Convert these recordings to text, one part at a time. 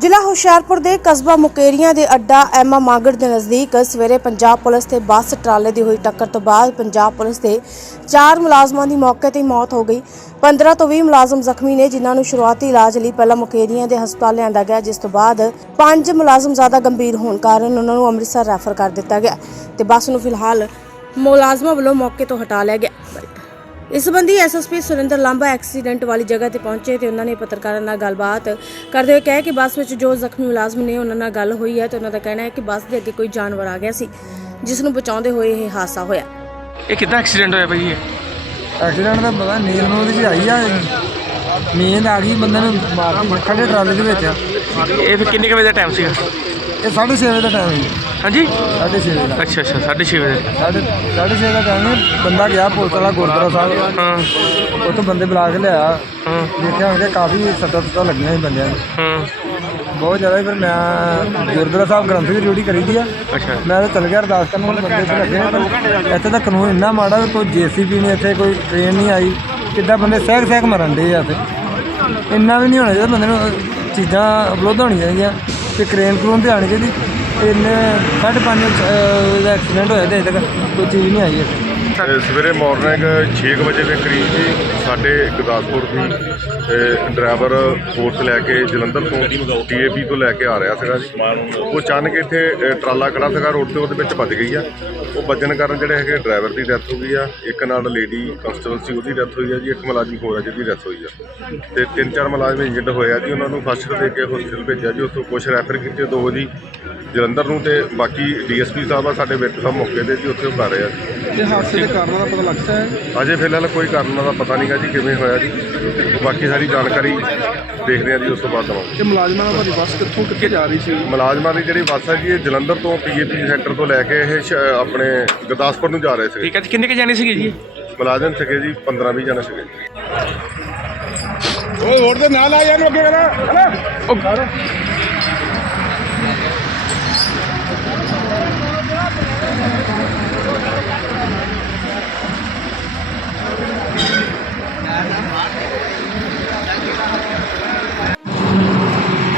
ਜ਼ਿਲ੍ਹਾ ਹੁਸ਼ਿਆਰਪੁਰ ਦੇ ਕਸਬਾ ਮੁਕੇਰੀਆਂ ਦੇ ਅੱਡਾ ਐਮਾ ਮਾਗੜ ਦੇ ਨਜ਼ਦੀਕ ਸਵੇਰੇ ਪੰਜਾਬ ਪੁਲਿਸ ਤੇ ਬੱਸ ਟਰਾਲੇ ਦੀ ਹੋਈ ਟੱਕਰ ਤੋਂ ਬਾਅਦ ਪੰਜਾਬ ਪੁਲਿਸ ਦੇ ਚਾਰ ਮੁਲਾਜ਼ਮਾਂ ਦੀ ਮੌਕੇ ਤੇ ਹੀ ਮੌਤ ਹੋ ਗਈ। 15 ਤੋਂ 20 ਮੁਲਾਜ਼ਮ ਜ਼ਖਮੀ ਨੇ, ਜਿਨ੍ਹਾਂ ਨੂੰ ਸ਼ੁਰੂਆਤੀ ਇਲਾਜ ਲਈ ਪਹਿਲਾਂ ਮੁਕੇਰੀਆਂ ਦੇ ਹਸਪਤਾਲ ਲਿਆਂਦਾ ਗਿਆ, ਜਿਸ ਤੋਂ ਬਾਅਦ ਪੰਜ ਮੁਲਾਜ਼ਮ ਜ਼ਿਆਦਾ ਗੰਭੀਰ ਹੋਣ ਕਾਰਨ ਉਹਨਾਂ ਨੂੰ ਅੰਮ੍ਰਿਤਸਰ ਰੈਫਰ ਕਰ ਦਿੱਤਾ ਗਿਆ ਤੇ ਬੱਸ ਨੂੰ ਫਿਲਹਾਲ ਮੁਲਾਜ਼ਮਾਂ ਵੱਲੋਂ ਮੌਕੇ ਤੋਂ ਹਟਾ ਲਿਆ ਗਿਆ। ਇਸ ਸੰਬੰਧੀ ਐਸਐਸਪੀ ਸੁਰਿੰਦਰ ਲਾਂਬਾ ਐਕਸੀਡੈਂਟ ਵਾਲੀ ਜਗ੍ਹਾ ਤੇ ਪਹੁੰਚੇ ਤੇ ਉਹਨਾਂ ਨੇ ਪੱਤਰਕਾਰਾਂ ਨਾਲ ਗੱਲਬਾਤ ਕਰਦੇ ਹੋਏ ਕਿਹਾ ਕਿ ਬੱਸ ਵਿੱਚ ਜੋ ਜ਼ਖਮੀ ਮੁਲਾਜ਼ਮ ਨੇ ਉਹਨਾਂ ਨਾਲ ਗੱਲ ਹੋਈ ਹੈ ਤੇ ਉਹਨਾਂ ਦਾ ਕਹਿਣਾ ਹੈ ਕਿ ਬੱਸ ਦੇ ਅੱਗੇ ਕੋਈ ਜਾਨਵਰ ਆ ਗਿਆ ਸੀ ਜਿਸ ਨੂੰ ਬਚਾਉਂਦੇ ਹੋਏ ਇਹ ਹਾਦਸਾ ਹੋਇਆ। ਇਹ ਕਿੱਦਾਂ ਐਕਸੀਡੈਂਟ ਹੋਇਆ ਭਾਈ ਇਹ? ਐਕਸੀਡੈਂਟ ਦਾ ਪਤਾ ਨੀਂਦ ਨੂੰ ਉਹਦੇ 'ਚ ਆਈ ਆ ਨੀਂਦ ਆ ਗਈ ਬੰਦੇ ਨੂੰ ਮਾਰ ਕੇ ਖੜੇ ਟਰਾਲੇ ਦੇ ਵਿੱਚ। ਇਹ ਫਿਰ ਕਿੰਨੇ ਕੁ ਵਜੇ ਦਾ ਟਾਈਮ ਸੀਗਾ? ਇਹ 6:30 ਵਜੇ ਦਾ ਟਾਈਮ ਹੈ ਹਾਂਜੀ? 6:30 ਵਜੇ ਦਾ। ਅੱਛਾ ਅੱਛਾ 6:30 ਵਜੇ। ਸਾਢੇ ਸਾਢੇ ਛੇ ਦਾ ਟਾਈਮ ਹੈ। ਬੰਦਾ ਗਿਆ ਪੁਲਿਸ ਵਾਲਾ ਗੁਰਦੁਆਰਾ ਸਾਹਿਬ। ਹਾਂ। ਉੱਥੋਂ ਬੰਦੇ ਬੁਲਾ ਕੇ ਲਿਆ ਹਾਂ। ਦੇਖਿਆ ਕਿ ਕਾਫੀ ਸੱਟਾਂ ਸੁੱਟਾਂ ਲੱਗੀਆਂ ਸੀ ਬੰਦਿਆਂ ਨੂੰ। ਹਾਂ। ਬਹੁਤ ਜ਼ਿਆਦਾ ਫਿਰ ਮੈਂ ਗੁਰਦੁਆਰਾ ਸਾਹਿਬ ਗ੍ਰੰਥ ਦੀ ਡਿਊਟੀ ਕਰੀ ਦੀ ਆ। ਅੱਛਾ। ਮੈਂ ਤਾਂ ਚਲ ਗਿਆ ਅਰਦਾਸ ਕਰਨ ਹੁਣ ਬੰਦੇ ਇੱਥੇ ਲੱਗੇ ਨੇ। ਪਰ ਇੱਥੇ ਤਾਂ ਕਾਨੂੰਨ ਇੰਨਾ ਮਾੜਾ ਵੀ ਕੋਈ ਜੀਸੀਬੀ ਨਹੀਂ ਇੱਥੇ ਕੋਈ ਟ੍ਰੇਨ ਨਹੀਂ ਆਈ। ਕਿੱਦਾਂ ਬੰਦੇ ਸਹਿਕ ਸਹਿਕ ਮਰਨ ਦੇ ਆ ਇੱਥੇ। ਇੰਨਾ ਵੀ ਨਹੀਂ ਹੋਣਾ ਚਾਹੀਦਾ ਬੰਦੇ ਨੂੰ ਚੀਜ਼ਾਂ ਉਪਲਬਧ ਹੋਣੀਆਂ ਚਾਹੀਦੀਆਂ। ਕਿ ਕ੍ਰੇਨ ਕਰੂਨ ਤੇ ਆਣੀ ਚਾਹੀਦੀ ਇੰਨੇ ਸਾਢੇ ਪੰਜ ਦਾ ਐਕਸੀਡੈਂਟ ਹੋਇਆ ਤੇ ਅਜੇ ਤੱਕ ਕੋਈ ਚੀਜ਼ ਨਹੀਂ ਆਈ ਇੱਥੇ। ਤੇ ਸਵੇਰੇ ਮਾਰਨਿੰਗ 6 ਕੁ ਵਜੇ ਦੇ ਕਰੀਬ ਜੀ ਸਾਡੇ ਗੁਰਦਾਸਪੁਰ ਦੀ ਡਰਾਈਵਰ ਫੋਰਸ ਲੈ ਕੇ ਜਲੰਧਰ ਤੋਂ ਟੀਏਪੀ ਤੋਂ ਲੈ ਕੇ ਆ ਰਿਹਾ ਸੀਗਾ ਜੀ। ਉਹ ਅਚਾਨਕ ਇੱਥੇ ਟਰਾਲਾ ਖੜਾ ਸੀਗਾ ਰੋਡ ਤੇ, ਉਹਦੇ ਵਿੱਚ ਵੱਜ ਗਈ ਆ। ਉਹ ਵੱਜਣ ਕਾਰਨ ਜਿਹੜੇ ਹੈਗੇ ਡਰਾਈਵਰ ਦੀ ਡੈਥ ਹੋ ਗਈ ਆ। ਇੱਕ ਨਾਲ ਲੇਡੀ ਕਨਸਟੇਬਲ ਸੀ, ਉਹਦੀ ਡੈਥ ਹੋਈ ਆ ਜੀ। ਇੱਕ ਮੁਲਾਜ਼ਮ ਹੋਰ ਆ ਜਿਹਦੀ ਡੈਥ ਹੋਈ ਆ। ਤੇ ਤਿੰਨ ਚਾਰ ਮੁਲਾਜ਼ਮ ਇੰਜਰਡ ਹੋਏ ਆ ਜੀ। ਉਹਨਾਂ ਨੂੰ ਫਸਟ ਦੇ ਕੇ ਹਸਪੀਟਲ ਭੇਜਿਆ ਜੀ। ਉੱਥੋਂ ਕੁਝ ਰੈਫਰ ਕੀਤੇ ਦੋ ਜੀ। ਜਲੰਧਰ ਨੂੰ ਤੇ ਬਾਕੀ ਡੀਐਸਪੀ ਸਾਹਿਬ ਆ ਸਾਡੇ ਵਿੱਚ ਸਾਹਿਬ ਮੌਕੇ ਤੇ ਜੀ ਉੱਥੇ ਉਹ ਕਰ ਰਹੇ ਆ ਜੀ। ਇਹ ਹਾਦਸੇ ਦੇ ਕਾਰਨਾਂ ਦਾ ਪਤਾ ਲੱਗਦਾ ਹੈ? ਅਜੇ ਫਿਲਹਾਲ ਕੋਈ ਕਾਰਨ ਦਾ ਪਤਾ ਨਹੀਂਗਾ ਜੀ ਕਿਵੇਂ ਹੋਇਆ ਜੀ। ਬਾਕੀ ਸਾਰੀ ਜਾਣਕਾਰੀ ਦੇਖਦੇ ਆ ਜੀ ਉਸ ਤੋਂ ਬਾਅਦ ਦਵਾਂਗੇ। ਇਹ ਮੁਲਾਜ਼ਮਾਂ ਨਾਲ ਤੁਹਾਡੀ ਬੱਸ ਕਿੱਥੋਂ ਕਿੱਥੇ ਜਾ ਰਹੀ ਸੀ? ਮੁਲਾਜ਼ਮਾਂ ਦੀ ਜਿਹੜੀ ਬੱਸ ਹੈ ਜੀ ਇਹ ਜਲੰਧਰ ਤੋਂ ਪੀਏਪੀ ਸੈਂਟਰ ਤੋਂ ਲੈ ਕੇ ਇਹ ਸ਼- ਆਪਣੇ ਗੁਰਦਾਸਪੁਰ ਨੂੰ ਜਾ ਰਹੇ ਸੀ। ਠੀਕ ਹੈ ਜੀ ਕਿੰਨੇ ਕੁ ਜਾਣੇ ਸੀਗੇ ਜੀ? ਮੁਲਾਜ਼ਮ ਸੀਗੇ ਜੀ 15 20 ਜਣੇ ਸੀਗੇ। ਓਏ ਹੋਰ ਦੇ ਨਾਲ ਆ ਯਾਰ ਅੱਗੇ ਕਰਾ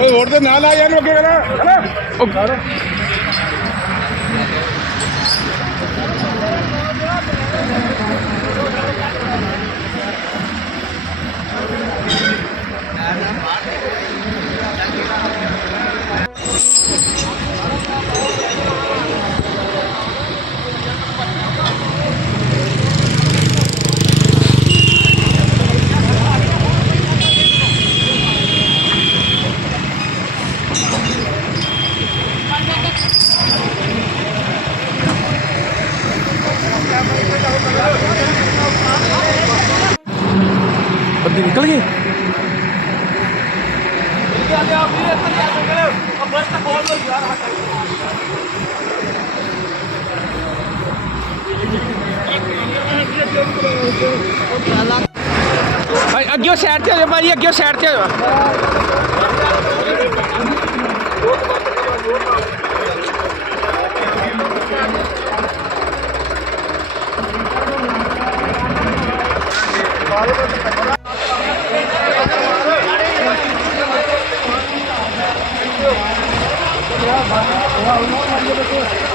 ਓਏ ਹੋਰ ਦੇ ਨਾਲ ਆ ਯਾਰ ਅੱਗੇ ਕਰਾ। ਬੰਦੇ ਨਿਕਲ ਗਏ ਭਾਈ ਅੱਗੇ ਸਾਈਡ ਤੇ ਹੋ ਜਾਓ ਭਾਈ ਅੱਗੇ ਸਾਈਡ ਤੇ ਹੋ うわうまい